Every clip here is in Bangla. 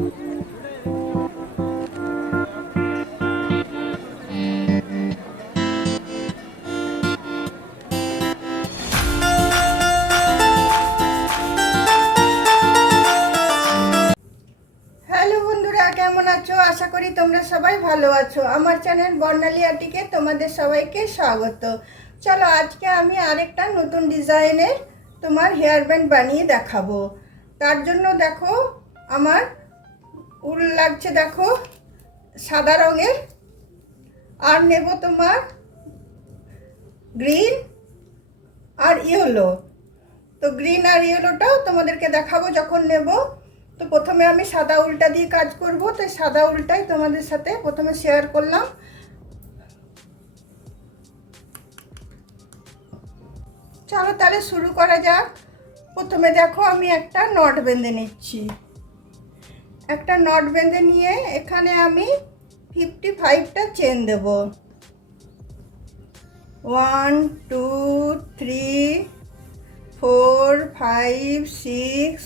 কেমন আছো? আশা করি তোমরা সবাই ভালো আছো। আমার চ্যানেল বর্ণালী আর্টিকে তোমাদের সবাইকে স্বাগত। চলো আজকে আমি আরেকটা নতুন ডিজাইনের তোমার হেয়ার ব্যান্ড বানিয়ে দেখাবো। তার জন্য দেখো আমার উল লাগছে, দেখো সাদা রঙের, আর নেব তোমার গ্রিন আর ইয়েলো। তো গ্রিন আর ইয়েলোটাও তোমাদেরকে দেখাবো যখন নেব। তো প্রথমে আমি সাদা উলটা দিয়ে কাজ করব, তো সাদা উলটাই তোমাদের সাথে প্রথমে শেয়ার করলাম। চলো তাহলে শুরু করা যাক। প্রথমে দেখো আমি একটা নট বেঁধে নিচ্ছি। একটা নট বেঁধে নিয়ে এখানে আমি 55টা চেন দেব। 1 2 3 4 5 6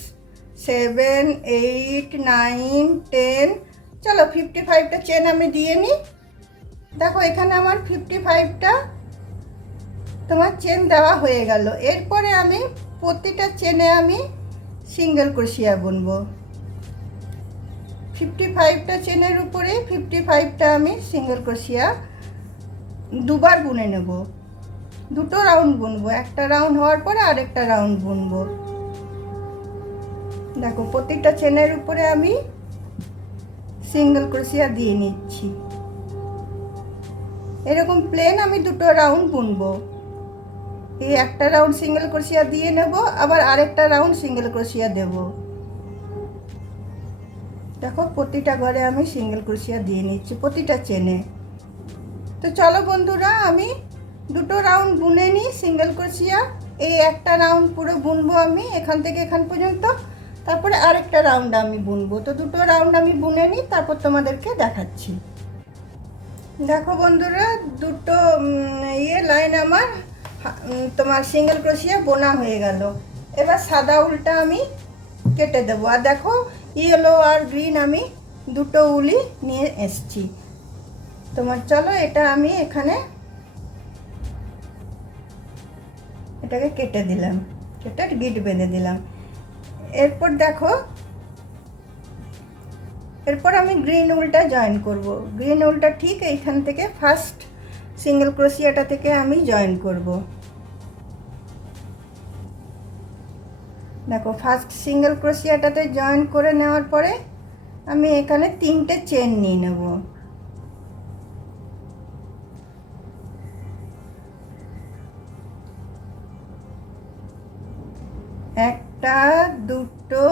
7 8 9 10। চলো 55টা চেন আমি দিয়ে নিই। দেখো এখানে আমার 55টা তোমার চেন দেওয়া হয়ে গেল। এরপরে আমি প্রতিটা চেনে আমি সিঙ্গেল ক্রোশিয়া বুনবো। 55টা চেনের উপরে 55টা আমি সিঙ্গেল ক্রোশিয়া দুবার বুনে নেব। দুটো রাউন্ড বুনবো, একটা রাউন্ড হওয়ার পরে আরেকটা রাউন্ড বুনবো। দেখো প্রতিটা চেনের উপরে আমি সিঙ্গেল ক্রোশিয়া দিয়ে নিচ্ছি। এরকম প্লেন আমি দুটো রাউন্ড বুনবো। এই একটা রাউন্ড সিঙ্গেল ক্রোশিয়া দিয়ে নেব, আবার আরেকটা রাউন্ড সিঙ্গেল ক্রোশিয়া দেব। দেখো প্রতিটা ঘরে আমি সিঙ্গেল ক্রোশিয়া দিয়ে নিচ্ছি প্রতিটা চেনে। তো চলো বন্ধুরা আমি দুটো রাউন্ড বুনে নিই সিঙ্গেল ক্রোশিয়া। এই একটা রাউন্ড পুরো বুনবো আমি এখান থেকে এখান পর্যন্ত, তারপরে আরেকটা রাউন্ড আমি বুনবো। তো দুটো রাউন্ড আমি বুনে নিই, তারপর তোমাদেরকে দেখাচ্ছি। দেখো বন্ধুরা দুটো লাইন আমার তোমার সিঙ্গেল ক্রোশিয়া বোনা হয়ে গেল। এবার সাদা উলটা আমি কেটে দেবো। আর দেখো ইয়েলো আর গ্রিন আমি দুটো উলই নিয়ে এসছি। তোমার চলো এটা আমি এখানে এটাকে কেটে দিলাম, কেটে গিট বেঁধে দিলাম। এরপর দেখো এরপর আমি গ্রিন উলটা জয়েন করব। গ্রিন উলটা ঠিক এইখান থেকে ফার্স্ট সিঙ্গেল ক্রোশিয়াটা থেকে আমি জয়েন করব। দেখো ফার্স্ট সিঙ্গেল ক্রোশিয়াটাতে জয়েন করে নেওয়ার পরে আমি এখানে 3টে চেন নিয়ে নেব। একটা দুটো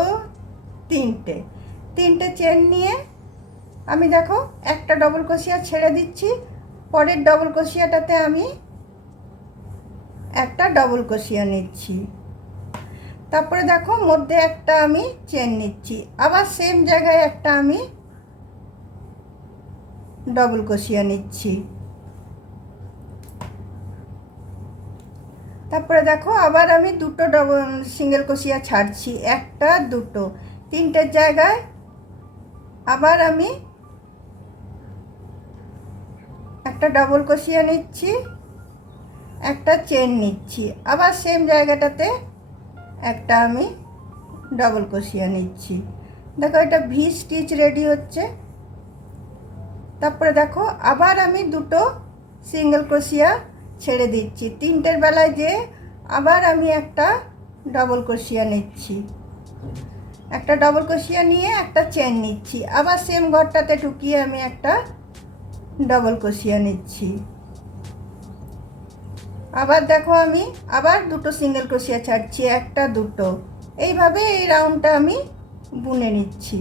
তিনটে চেন নিয়ে আমি দেখো একটা ডবল ক্রোশিয়া ছেড়ে দিচ্ছি। পরের ডবল ক্রোশিয়াটাতে আমি একটা ডবল ক্রোশিয়া নিচ্ছি। তারপরে দেখো মধ্যে একটা আমি চেন নিচ্ছি, আবার সেম জায়গায় একটা আমি ডবল ক্রোশিয়া নিচ্ছি। তারপরে দেখো আবার আমি দুটো ডবল সিঙ্গেল ক্রোশিয়া ছাড়ছি, একটা দুটো তিনটের জায়গায় আবার আমি একটা ডবল ক্রোশিয়া নিচ্ছি, একটা চেন নিচ্ছি, আবার সেম জায়গাটাতে একটা আমি ডবল ক্রোশিয়া নিচ্ছি। দেখো এটা ভি স্টিচ রেডি হচ্ছে। তারপরে দেখো আবার আমি দুটো সিঙ্গেল ক্রোশিয়া ছেড়ে দিচ্ছি। তিনটের বেলায় যে আবার আমি একটা ডবল ক্রোশিয়া নিচ্ছি, একটা ডবল ক্রোশিয়া নিয়ে একটা চেন নিচ্ছি, আবার সেম ঘরটাতে ঢুকিয়ে আমি একটা ডবল ক্রোশিয়া নিচ্ছি। আবার দেখো আমি আবার দুটো সিঙ্গেল ক্রোশিয়া ছাড়ছি, একটা দুটো, এইভাবে এই রাউন্ডটা আমি বুনে নিচ্ছি।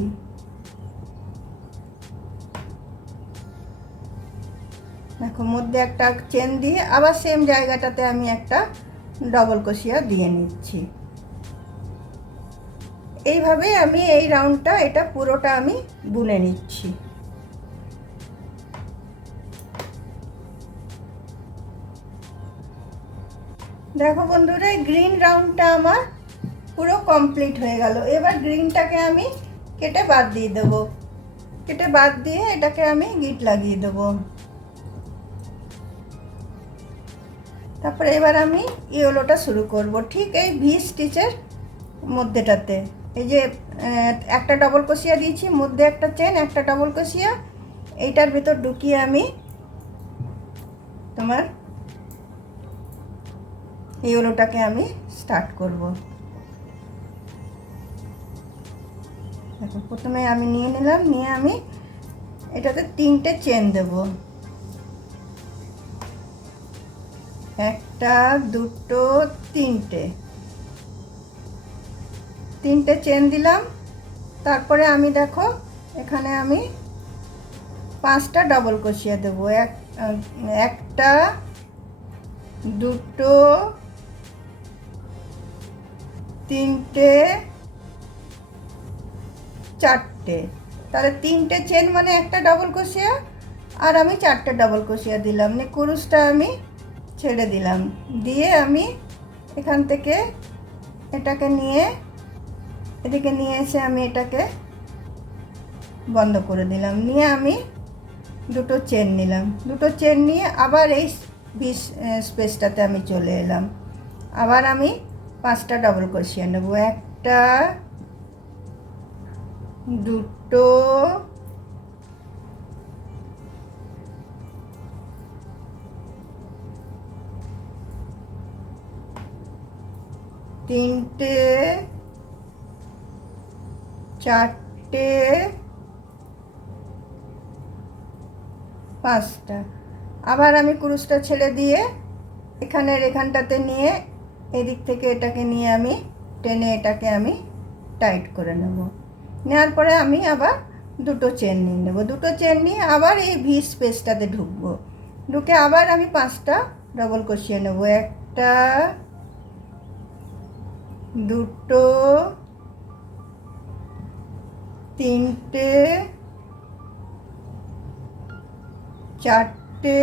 দেখো মধ্যে একটা চেন দিয়ে আবার সেম জায়গাটাতে আমি একটা ডবল ক্রোশিয়া দিয়ে নিচ্ছি। এইভাবে আমি এই রাউন্ডটা এটা পুরোটা আমি বুনে নিচ্ছি। দেখো বন্ধুরা গ্রিন রাউন্ডটা আমার পুরো কমপ্লিট হয়ে গেল। এবার গ্রিনটাকে আমি কেটে বাদ দিয়ে দেবো। কেটে বাদ দিয়ে এটাকে আমি গিট লাগিয়ে দেবো। তারপরে এবার আমি ইয়েলোটা শুরু করব ঠিক এই ভি স্টিচের মধ্যেটাতে। এই যে একটা ডবল ক্রোশিয়া দিয়েছি, মধ্যে একটা চেন, একটা ডবল ক্রোশিয়া, এইটার ভিতর ঢুকিয়ে আমি তোমার ইয়েলোটাকে আমি স্টার্ট করব। দেখো প্রথমে আমি নিয়ে নিলাম, নিয়ে আমি এটাতে 3টে চেন দেব। একটা, দুটো, তিনটে চেন দিলাম। তারপরে আমি দেখো এখানে আমি 5টা ডবল ক্রোশিয়া দেবো। একটা, দুটো, তিনটে, চারটে। তাহলে 3টে চেন মানে একটা ডবল ক্রোশিয়া, আর আমি 4টে ডবল ক্রোশিয়া দিলাম। নিয়ে কুরুশটা আমি ছেড়ে দিলাম, দিয়ে আমি এখান থেকে এটাকে নিয়ে এদিকে নিয়ে এসে আমি এটাকে বন্ধ করে দিলাম। নিয়ে আমি দুটো চেন নিলাম, দুটো চেন নিয়ে আবার এই স্পেসটাতে আমি চলে এলাম। আবার আমি 5টা ডবল ক্রোশিয়া নেব। একটা, দুটো, তিনটে, চারটে, 5টা। আবার আমি কুরুশটা ছেড়ে দিয়ে এখানটাতে নিয়ে এদিক থেকে এটাকে নিয়ে আমি টেনে এটাকে আমি টাইট করে নেব। নেওয়ার পরে আমি আবার দুটো চেন নিয়ে নেব। দুটো চেন নিয়ে আবার এই ভি স্পেসটাতে ঢুকবো। ঢুকে আবার আমি 5টা ডবল ক্রোশিয়া নেব। একটা, দুটো, তিনটে, চারটে,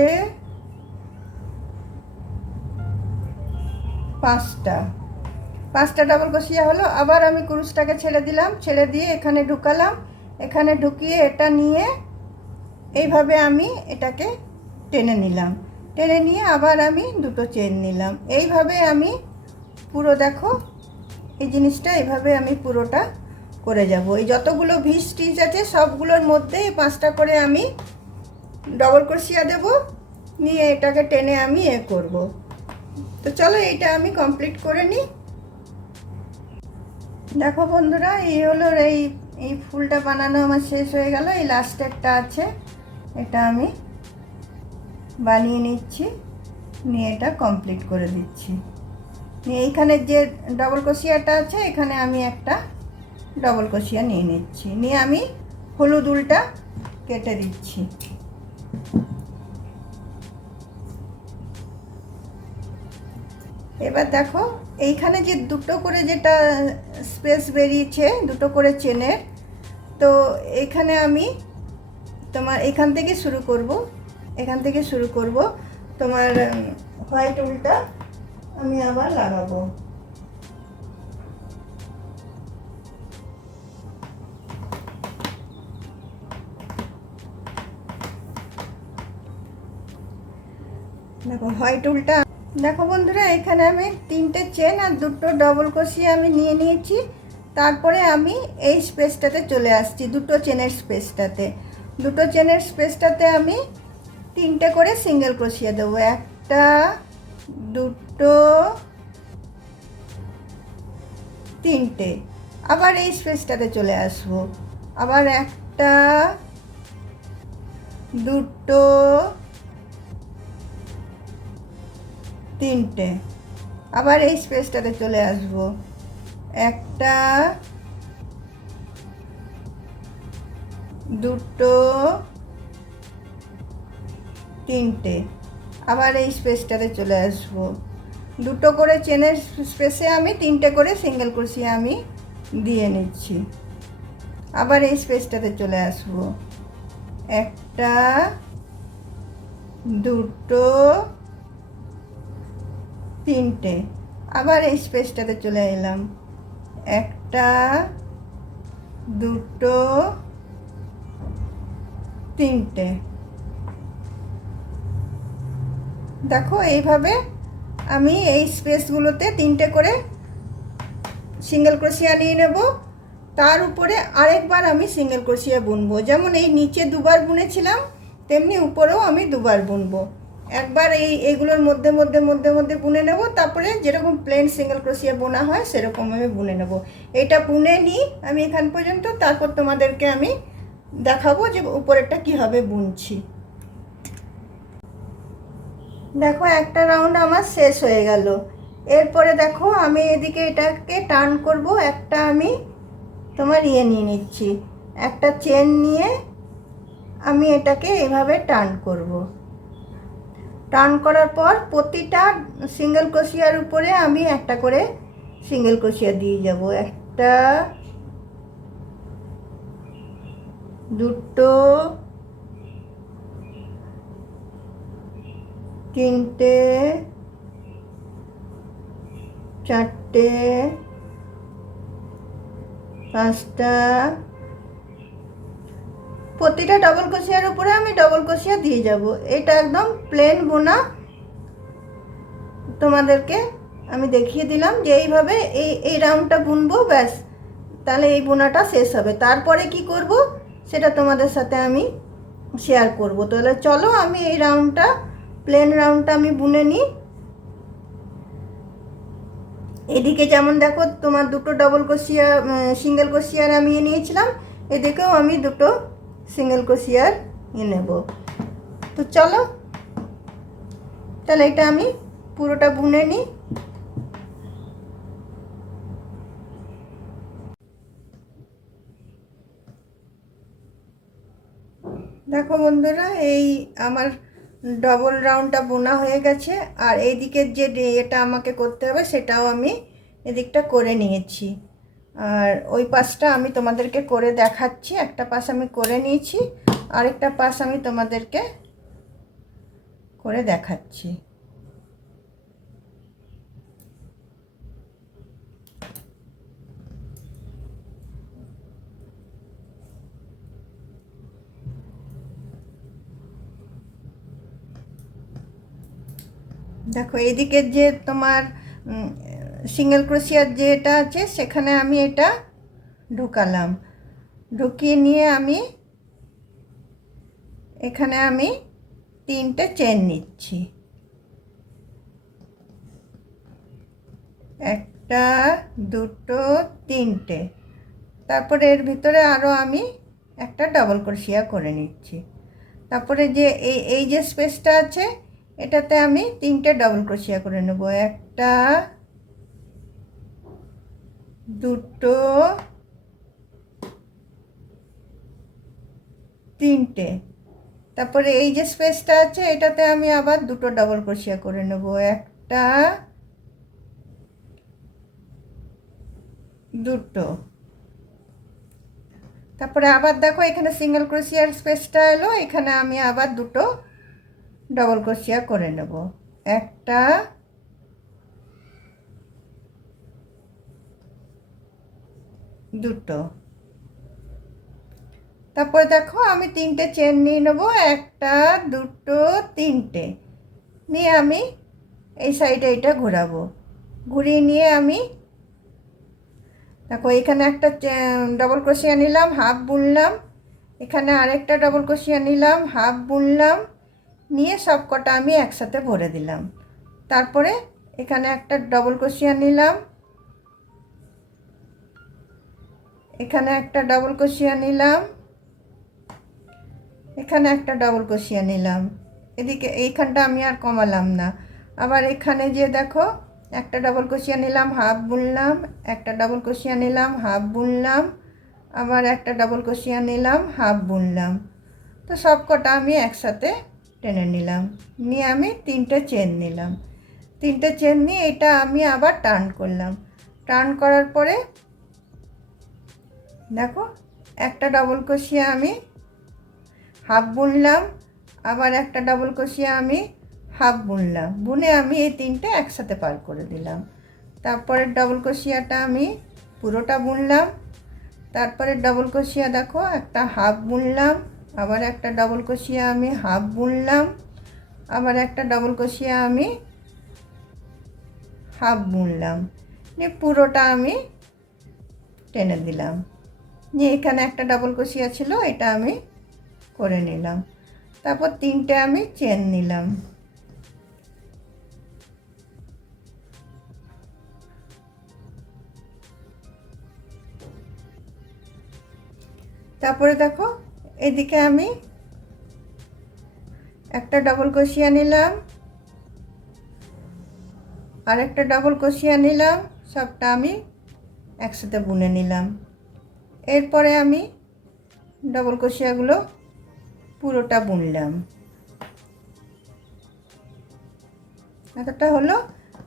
5টা ডবল ক্রোশিয়া হলো। আবার আমি কুরুশটাকে ছেড়ে দিলাম, ছেড়ে দিয়ে এখানে ঢুকালাম। এখানে ঢুকিয়ে এটা নিয়ে এইভাবে আমি এটাকে টেনে নিলাম। টেনে নিয়ে আবার আমি দুটো চেন নিলাম। এইভাবে আমি পুরো দেখো এই জিনিসটা এইভাবে আমি পুরোটা করে যাব। এই যতগুলো ভি স্টিচ আছে সবগুলোর মধ্যে 5টা করে আমি ডবল ক্রোশিয়া দেব। নিয়ে এটাকে টেনে আমি করব। তো চলো এইটা আমি কমপ্লিট করে নিই। দেখো বন্ধুরা, এই হলো এই ফুলটা বানানো আমার শেষ হয়ে গেল। এই লাস্ট একটা আছে, এটা আমি বানিয়ে নিচ্ছি, নিয়ে এটা কমপ্লিট করে দিচ্ছি। নিয়ে এইখানে যে ডবল ক্রোশিয়াটা আছে এখানে আমি একটা ডবল ক্রোশিয়া নিয়ে নিচ্ছি। নিয়ে আমি হলুদ উলটা কেটে দিচ্ছি। এবার দেখো এইখানে যে দুটো করে যেটা স্পেস বেরিয়েছে, দুটো করে চেনের, তো এইখানে আমি তোমার এখান থেকে শুরু করব। তোমার হোয়াইট উলটা আমি আবার লাগাবো। দেখো হোয়াইট উলটা, দেখো বন্ধুরা এখানে আমি 3টে চেন আর দুটো ডবল ক্রোশিয়া আমি নিয়ে নিয়েছি। তারপরে আমি এই স্পেসটাতে চলে আসছি, দুটো চেনের স্পেসটাতে আমি 3টে করে সিঙ্গেল ক্রোশিয়া দেবো। একটা, দুটো, তিনটে। আবার এই স্পেসটাতে চলে আসবো। আবার একটা, দুটো, তিনটে। আবার এই স্পেসটাতে চলে আসবো। একটা, দুটো, তিনটে। আবার এই স্পেসটাতে চলে আসবো। দুটো করে চেনের স্পেসে আমি 3টে করে সিঙ্গেল ক্রোশিয়া আমি দিয়ে নিচ্ছি। আবার এই স্পেসটাতে চলে আসবো। একটা, দুটো, তিনটে। আবার এই স্পেসটাতে চলে এলাম। একটা, দুটো, তিনটে। দেখো এইভাবে আমি এই স্পেসগুলোতে তিনটে করে সিঙ্গেল ক্রোশিয়া নিয়ে নেব। তার উপরে আরেকবার আমি সিঙ্গেল ক্রোশিয়া বুনবো। যেমন এই নিচে দুবার বুনেছিলাম তেমনি উপরেও আমি দুবার বুনবো। একবার এইগুলোর মধ্যে মধ্যে মধ্যে মধ্যে বুনে নেব, তারপরে যেরকম প্লেন সিঙ্গেল ক্রোশিয়া বোনা হয় সেরকম আমি বুনে নেব। এটা বুনে নিই আমি এখান পর্যন্ত, তারপর তোমাদেরকে আমি দেখাবো যে উপরেরটা কীভাবে বুনছি। দেখো একটা রাউন্ড আমার শেষ হয়ে গেল। এরপরে দেখো আমি এদিকে এটাকে টার্ন করব। একটা আমি তোমার নিয়ে নিচ্ছি, একটা চেন নিয়ে আমি এটাকে এইভাবে টার্ন করব। টার্ন করার পর প্রতিটা সিঙ্গেল ক্রোশিয়ার উপরে আমি একটা করে সিঙ্গেল ক্রোশিয়া দিয়ে যাব। একটা, দুটো, তিনটে, চারটে, পাঁচটা। প্রতিটা ডবল ক্রোশিয়ার উপরে আমি ডবল ক্রোশিয়া দিয়ে যাব। এটা একদম প্লেন বোনা, তোমাদেরকে আমি দেখিয়ে দিলাম যে এইভাবে এই রাউন্ডটা বুনবো, ব্যাস তাহলে এই বোনাটা শেষ হবে। তারপরে কি করব সেটা তোমাদের সাথে আমি শেয়ার করব। তাহলে চলো আমি এই রাউন্ডটা, প্লেন রাউন্ডটা আমি বুনে নিই। এদিকে যেমন দেখো তোমার দুটো ডবল ক্রোশিয়া সিঙ্গেল ক্রোশিয়ার আমি নিয়েছিলাম, এদিকেও আমি দুটো সিঙ্গেল ক্রোশিয়ার নেব। তো চলো তাহলে এটা আমি পুরোটা বুনে নিই। দেখো বন্ধুরা, এই আমার ডবল রাউন্ডটা বোনা হয়ে গেছে। আর এই দিকের যে এটা আমাকে করতে হবে সেটাও আমি এদিকটা করে নিয়েছি। আর ওই পাশটা আমি তোমাদেরকে করে দেখাচ্ছি। একটা পাশ আমি করে নিয়েছি, আরেকটা পাশ আমি তোমাদেরকে করে দেখাচ্ছি। দেখো এদিকের যে তোমার সিঙ্গেল ক্রোশিয়ার যেটা আছে সেখানে আমি এটা ঢুকালাম। ঢুকিয়ে নিয়ে আমি এখানে আমি তিনটে চেন নিচ্ছি। একটা, দুটো, তিনটে। তারপরে এর ভিতরে আরও আমি একটা ডবল ক্রোশিয়া করে নিচ্ছি। তারপরে যে এই যে স্পেসটা আছে এটাতে আমি তিনটে ডবল ক্রোশিয়া করে নেব। একটা, দুটো, তিনটে। তারপরে এই যে স্পেসটা আছে এটাতে আমি আবার দুটো ডবল ক্রোশিয়া করে নেব। একটা, দুটো। তারপরে আবার দেখো এখানে সিঙ্গেল ক্রোশিয়ার স্পেসটা এলো, এখানে আমি আবার দুটো ডবল ক্রোশিয়া করে নেব। একটা, দুটো। তারপরে দেখো আমি তিনটে চেন নিয়ে নেব। একটা, দুটো, তিনটে নিয়ে আমি এই সাইডে এটা ঘোরাবো। ঘুরিয়ে নিয়ে আমি দেখো এখানে একটা ডবল ক্রোশিয়া নিলাম, হাফ বুনলাম। এখানে আরেকটা ডবল ক্রোশিয়া নিলাম, হাফ বুনলাম। নিয়ে সব কটা আমি একসাথে ভরে দিলাম। তারপরে এখানে একটা ডবল ক্রোশিয়া নিলাম, এখানে একটা ডবল ক্রোশিয়া নিলাম, এখানে একটা ডবল ক্রোশিয়া নিলাম। এদিকে এইখানটা আমি আর কমালাম না। আবার এখানে যে দেখো একটা ডবল ক্রোশিয়া নিলাম, হাফ বুনলাম, একটা ডবল ক্রোশিয়া নিলাম, হাফ বুনলাম, আবার একটা ডবল ক্রোশিয়া নিলাম, হাফ বুনলাম। তো সব কটা আমি একসাথে টেনে নিলাম। নিয়ে আমি তিনটে চেন নিলাম। তিনটে চেন নিয়ে এটা আমি আবার টার্ন করলাম। টার্ন করার পরে দেখো একটা ডবল ক্রোশিয়া আমি হাফ বুনলাম, আবার একটা ডবল ক্রোশিয়া আমি হাফ বুনলাম। বুনে আমি এই তিনটে একসাথে পার করে দিলাম। তারপরে ডবল ক্রোশিয়াটা আমি পুরোটা বুনলাম। তারপরে ডবল ক্রোশিয়া দেখো একটা হাফ বুনলাম, আবার একটা ডবল ক্রোশিয়া আমি হাফ বুনলাম, আবার একটা ডবল ক্রোশিয়া আমি হাফ বুনলাম, নিয়ে পুরোটা আমি টেনে দিলাম, নিয়ে এখানে একটা ডবল ক্রোশিয়া ছিল এটা আমি করে নিলাম। তারপর 3টে আমি চেন নিলাম, তারপরে দেখো এদিকে আমি একটা ডবল ক্রোশিয়া নিলাম, আর একটা ডবল ক্রোশিয়া নিলাম, সবটা আমি একসাথে বুনে নিলাম। এরপরে আমি ডবল ক্রোশিয়াগুলো পুরোটা বুনলাম, এতটা হলো।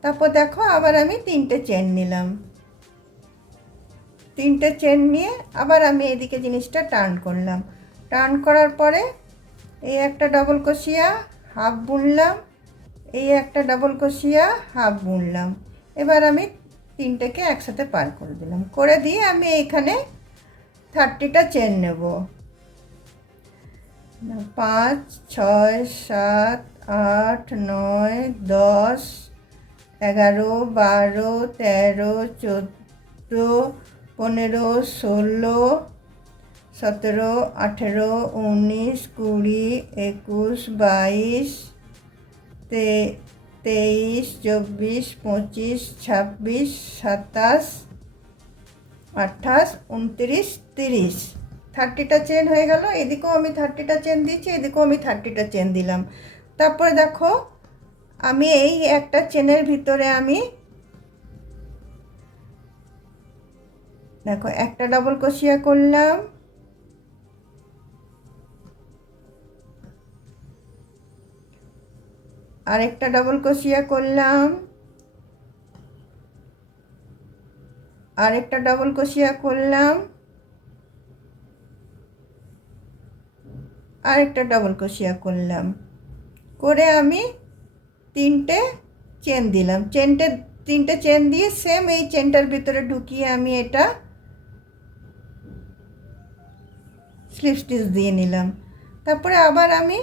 তারপর দেখো আবার আমি 3টে চেন নিলাম, 3টে চেন নিয়ে আবার আমি এদিকে জিনিসটা টার্ন করলাম, টার্ন করার পরে এই একটা ডবল ক্রোশিয়া হাফ বুনলাম, এই একটা ডবল ক্রোশিয়া হাফ বুনলাম। এবার আমি 3টেকে একসাথে পার করে দিলাম, করে দিয়ে আমি এইখানে 30টা চেন নেব। 5 6 7 8 9 10 11 12 13 14 15 16 17 18 19 20 21 22 23 24 25 26 27 28 29 30, 30টা চেন হয়ে গেল। এদিকেও আমি 30টা চেন দিয়েছি, এদিকেও আমি 30টা চেন দিলাম। তারপরে দেখো আমি এই একটা চেনের ভিতরে আমি দেখো একটা ডবল ক্রোশিয়া করলাম, আরেকটা ডবল ক্রোশিয়া করলাম, আরেকটা ডবল ক্রোশিয়া করলাম, আরেকটা ডবল ক্রোশিয়া করলাম, করে আমি 3টে চেন দিলাম। 3টে চেন দিয়ে সেম এই চেনটার ভিতরে ঢুকিয়ে আমি এটা স্লিপ স্টিচ দিয়ে নিলাম। তারপরে আবার আমি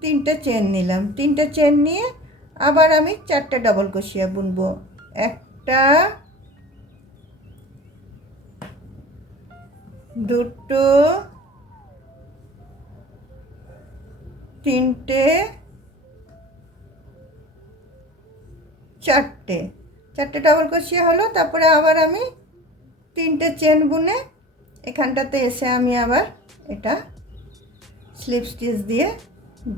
3টে চেন নিলাম, 3টে চেন নিয়ে আবার আমি 4টে ডবল ক্রোশিয়া বুনবো। একটা, দুটো, 3টে, 4টে ডবল ক্রোশিয়া হলো। তারপরে আবার আমি 3টে চেন বুনে এখানটাতে এসে আমি আবার এটা স্লিপ স্টিচ দিয়ে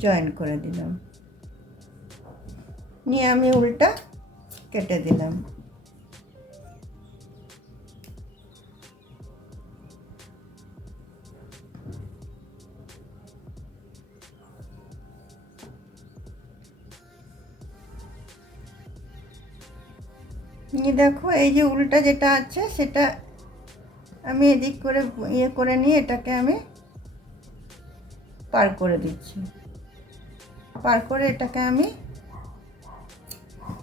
জয়েন করে দিলাম, নিয়ে আমি উল্টা কেটে দিলাম। নিয়ে দেখো এই যে উল্টা যেটা আছে সেটা আমি এদিক করে ইয়ে করে নিয়ে এটাকে আমি পার করে দিচ্ছি, পার করে এটাকে আমি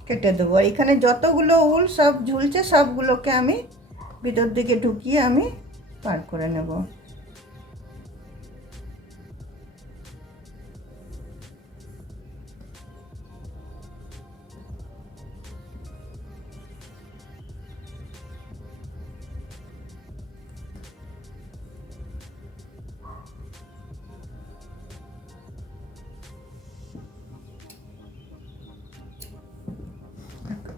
কেটে দেবো। এখানে যতগুলো উল সব ঝুলছে সবগুলোকে আমি ভিতর দিকে ঢুকিয়ে আমি পার করে নেব।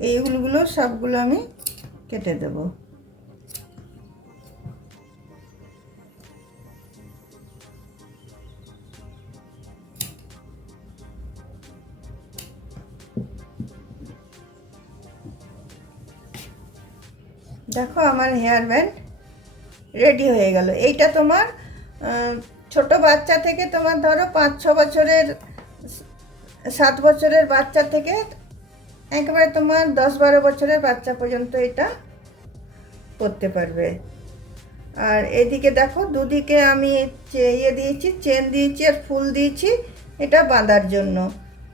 এই উলগুলো সবগুলো আমি কেটে দেব। দেখো আমার হেয়ার ব্যান্ড রেডি হয়ে গেল। এইটা তোমার ছোট বাচ্চা থেকে তোমার ধরো 5-6 বছরের 7 বছরের বাচ্চা থেকে একেবারে তোমার 10-12 বছরের বাচ্চা পর্যন্ত এটা করতে পারবে। আর এদিকে দেখো দুদিকে আমি ইয়ে দিয়েছি, চেন দিয়েছি আর ফুল দিয়েছি এটা বাঁধার জন্য।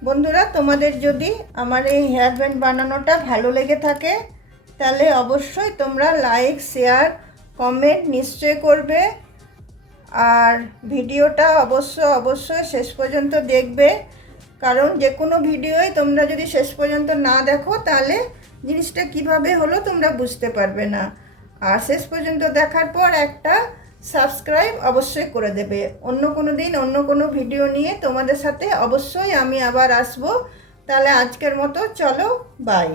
বন্ধুরা তোমাদের যদি আমার এই হেয়ার ব্যান্ড বানানোটা ভালো লেগে থাকে তাহলে অবশ্যই তোমরা লাইক, শেয়ার, কমেন্ট নিশ্চয় করবে। আর ভিডিওটা অবশ্যই শেষ পর্যন্ত দেখবে, কারণ যে কোনো ভিডিওই তোমরা যদি শেষ পর্যন্ত না দেখো তাহলে জিনিসটা কিভাবে হলো তোমরা বুঝতে পারবে না। আর শেষ পর্যন্ত দেখার পর একটা সাবস্ক্রাইব অবশ্যই করে দেবে। অন্য কোনো দিন অন্য কোনো ভিডিও নিয়ে তোমাদের সাথে অবশ্যই আমি আবার আসবো। তাহলে আজকের মতো চলো, বাই।